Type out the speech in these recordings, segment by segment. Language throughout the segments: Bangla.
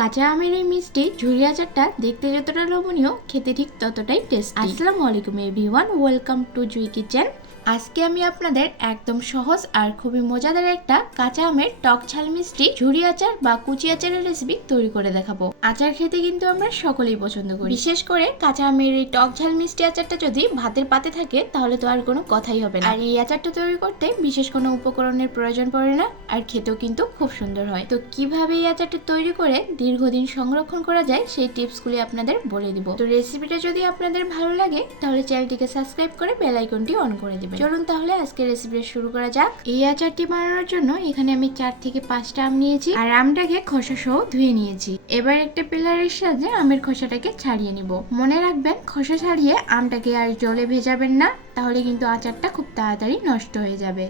কাঁচা আমের এই মিষ্টি ঝুরি আচারটা দেখতে যতটা লোভনীয়, খেতে ঠিক ততটাই টেস্টি। আসসালামু আলাইকুম everyone, welcome to Jui kitchen. আজকে আমি আপনাদের একদম সহজ আর খুবই মজাদার একটা কাঁচা আমের টক ঝাল মিষ্টি ঝুরি আচার বা কুচি আচারের রেসিপি তৈরি করে দেখাবো। আচার খেতে কিন্তু আমরা সকলেই পছন্দ করি, বিশেষ করে কাঁচা আমের এই টক ঝাল মিষ্টি আচারটা যদি ভাতের পাতে থাকে তাহলে তো আর কোনো কথাই হবে না। আর এই আচারটা তৈরি করতে বিশেষ কোনো উপকরণের প্রয়োজন পড়ে না, আর খেতেও কিন্তু খুব সুন্দর হয়। তো কিভাবে এই আচারটা তৈরি করে দীর্ঘদিন সংরক্ষণ করা যায় সেই টিপসগুলি আপনাদের বলে দিব। তো রেসিপিটা যদি আপনাদের ভালো লাগে তাহলে চ্যানেলটিকে সাবস্ক্রাইব করে বেল আইকনটি অন করে দিবেন। চলুন তাহলে আজকে রেসিপিটা শুরু করা যাক। এই আচারটি বানানোর জন্য এখানে আমি 4 থেকে 5টা আম নিয়েছি আর আমটাকে খোসা সহ ধুয়ে নিয়েছি। এবার একটা পিলারের সাহায্যে আমের খোসাটাকে ছাড়িয়ে নিব। মনে রাখবেন, খোসা ছাড়িয়ে আমটাকে আর জলে ভেজাবেন না, তাহলে কিন্তু আচারটা খুব তাড়াতাড়ি নষ্ট হয়ে যাবে।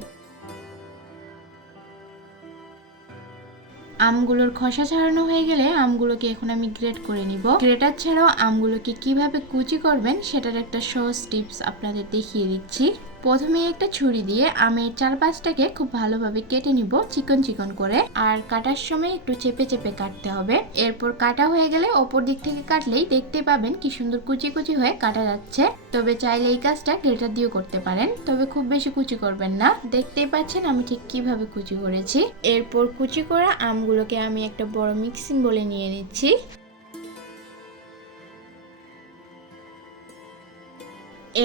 আমগুলোর খোসা ছাড়ানো হয়ে গেলে আমগুলোকে এখন আমি গ্রেট করে নিব। গ্রেটার ছাড়াও আমগুলোকে কিভাবে কুচি করবেন সেটার একটা সহজ টিপস আপনাদের দেখিয়ে দিচ্ছি। প্রথমে একটা ছুরি দিয়ে আমের চারপাশটাকে খুব ভালোভাবে কেটে নিব চিকন চিকন করে, আর কাটার সময় একটু চেপে চেপে কাটতে হবে। এরপর কাটা হয়ে গেলে অপর দিক থেকে কাটলেই দেখতে পাবেন কি সুন্দর কুচি কুচি হয়ে কাটা যাচ্ছে। তবে চাইলে এই কাজটা গ্রেটার দিয়েও করতে পারেন, তবে খুব বেশি কুচি করবেন না। দেখতেই পাচ্ছেন আমি ঠিক কিভাবে কুচি করেছি। এরপর কুচি করা আমগুলোকে আমি একটা বড় মিক্সিং বলে নিয়ে নিচ্ছি।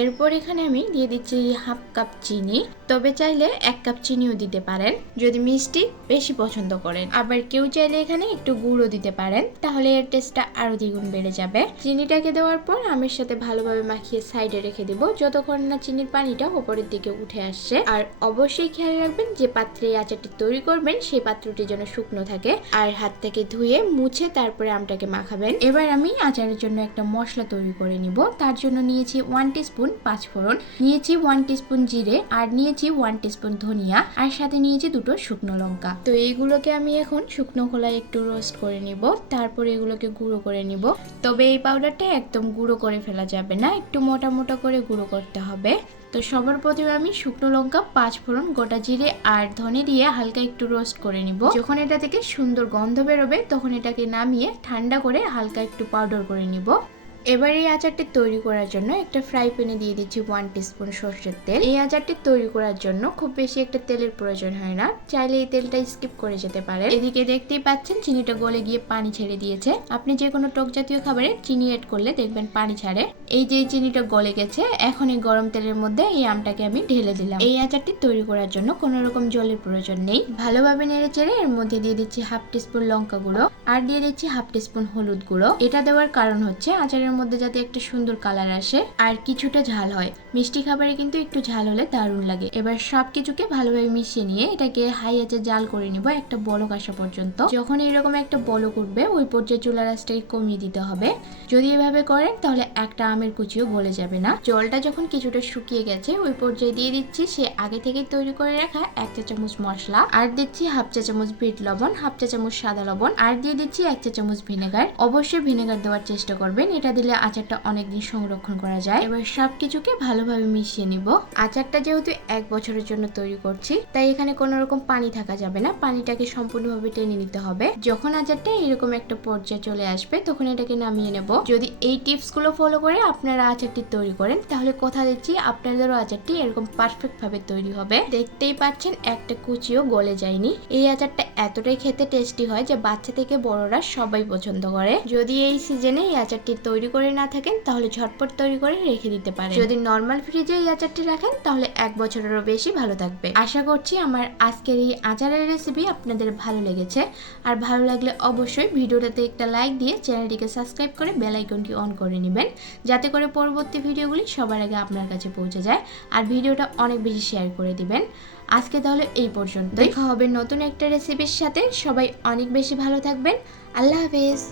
এরপর এখানে আমি দিয়ে দিচ্ছি হাফ কাপ চিনি, তবে চাইলে 1 কাপ চিনিও দিতে পারেন যদি মিষ্টি বেশি পছন্দ করেন। আবার কেউ চাইলে এখানে একটু গুঁড়ো দিতে পারেন, তাহলে এর টেস্টটা আরো দ্বিগুণ বেড়ে যাবে। চিনিটাকে দেওয়ার পর আমের সাথে ভালোভাবে মাখিয়ে সাইডে রেখে দিব যতক্ষণ না চিনির পানিটা উপরের দিকে উঠে আসছে। আর অবশ্যই খেয়াল রাখবেন যে পাত্রে আচারটি তৈরি করবেন সেই পাত্রটি যেন শুকনো থাকে, আর হাত থেকে ধুয়ে মুছে তারপরে আমটাকে মাখাবেন। এবার আমি আচারের জন্য একটা মশলা তৈরি করে নিব। তার জন্য নিয়েছি 1 টিস্পুন পাঁচফোড়ন, নিয়েছি 1 টিস্পুন জিরে, আর নিয়েছি 1 টিস্পুন ধনিয়া, আর সাথে নিয়েছি 2টো শুকনো লঙ্কা। তো এইগুলোকে আমি এখন শুকনো খোলায় একটু রোস্ট করে নিব, তারপর এগুলোকে গুঁড়ো করে নিব। তবে এই পাউডারটা একদম গুঁড়ো করে ফেলা যাবে না, একটু মোটা মোটা করে গুঁড়ো করতে হবে। তো সবার প্রথমে আমি শুকনো লঙ্কা, পাঁচফোড়ন, গোটা জিরে আর ধনে দিয়ে হালকা একটু রোস্ট করে নিব। যখন এটা থেকে সুন্দর গন্ধ বেরোবে তখন এটাকে নামিয়ে ঠান্ডা করে হালকা একটু পাউডার করে নিব। এবার এই আচারটি তৈরি করার জন্য একটা ফ্রাই প্যানে দিয়ে দিচ্ছি 1 টিস্পুন সরষের তেল। এই আচারটি তৈরি করার জন্য খুব বেশি একটা তেলের প্রয়োজন হয় না, চাইলে এই তেলটা স্কিপ করে যেতে পারেন। এদিকে দেখতেই পাচ্ছেন চিনিটা গলে গিয়ে পানি ছেড়ে দিয়েছে। আপনি যে কোনো টক জাতীয় খাবারে চিনি এড করলে দেখবেন পানি ছাড়ে। এই যে চিনিটা গলে গেছে, এখন এই গরম তেলের মধ্যে এই আমটাকে আমি ঢেলে দিলাম। এই আচারটি তৈরি করার জন্য কোনো রকম জলের প্রয়োজন নেই। ভালোভাবে নেড়ে চেড়ে এর মধ্যে দিয়ে দিচ্ছি হাফ টিস্পুন লঙ্কা গুঁড়ো, আর দিয়ে দিচ্ছি হাফ টিস্পুন হলুদ গুঁড়ো। এটা দেওয়ার কারণ হচ্ছে আচারের মধ্যে যাতে একটা সুন্দর কালার আসে আর কিছুটা ঝাল হয়। মিষ্টি খাবারে কিন্তু একটু ঝাল হলে দারুণ লাগে। এবার সবকিছুকে ভালোভাবে মিশিয়ে নিয়ে এটাকে হাই আঁচে জাল করে নিব একটা বলক আসা পর্যন্ত। যখন এরকম একটা বলক উঠবে ওই পর্যায়ে চুলার আঁচটাকে কমিয়ে দিতে হবে। যদি এভাবে করেন তাহলে একটা আমের কুচিও গলে যাবে না। জলটা যখন কিছুটা শুকিয়ে গেছে ওই পর্যায়ে দিয়ে দিচ্ছি সে আগে থেকে তৈরি করে রাখা 1 চা চামচ মশলা, আর দিচ্ছি হাফ চা চামচ বিট লবণ, হাফ চা চামচ সাদা লবণ, আর দিয়ে দিচ্ছি 1 চা চামচ ভিনেগার। অবশ্যই ভিনেগার দেওয়ার চেষ্টা করবেন, এটা দিলে আচারটা অনেকদিন সংরক্ষণ করা যায়। এবার সবকিছুকে ভালোভাবে মিশিয়ে নিব। আচারটা যেহেতু 1 বছরের জন্য তৈরি করছি তাই এখানে কোনো রকম পানি থাকা যাবে না, পানিটাকে সম্পূর্ণভাবে টেনে নিতে হবে। যখন আচারটা এরকম একটা পর্যায়ে চলে আসবে তখন এটাকে নামিয়ে নেব। যদি এই টিপস গুলো ফলো করে আপনারা আচারটি তৈরি করেন তাহলে কথা দিচ্ছি আপনাদেরও আচারটি এরকম পারফেক্ট ভাবে তৈরি হবে। দেখতেই পাচ্ছেন একটা কুচিও গলে যায়নি। এই আচারটা এতটাই খেতে টেস্টি হয় যে বাচ্চা থেকে বড়রা সবাই পছন্দ করে। যদি এই সিজনে এই আচারটি তৈরি করে না থাকেন তাহলে ঝটপট তৈরি করে রেখে দিতে পারেন। যদি নরমাল ফ্রিজে এই আচারটি রাখেন তাহলে 1 বছরেরও বেশি ভালো থাকবে। আশা করছি আমার আজকের এই আচারের রেসিপি আপনাদের ভালো লেগেছে, আর ভালো লাগলে অবশ্যই ভিডিওটাতে একটা লাইক দিয়ে চ্যানেলটিকে সাবস্ক্রাইব করে বেল আইকনটি অন করে নেবেন, যাতে করে পরবর্তী ভিডিওগুলি সবার আগে আপনার কাছে পৌঁছে যায়। আর ভিডিওটা অনেক বেশি শেয়ার করে দিবেন। আজকে তাহলে এই পর্যন্ত, দেখা হবে নতুন একটা রেসিপির সাথে। সবাই অনেক বেশি ভালো থাকবেন। আল্লাহ হাফেজ।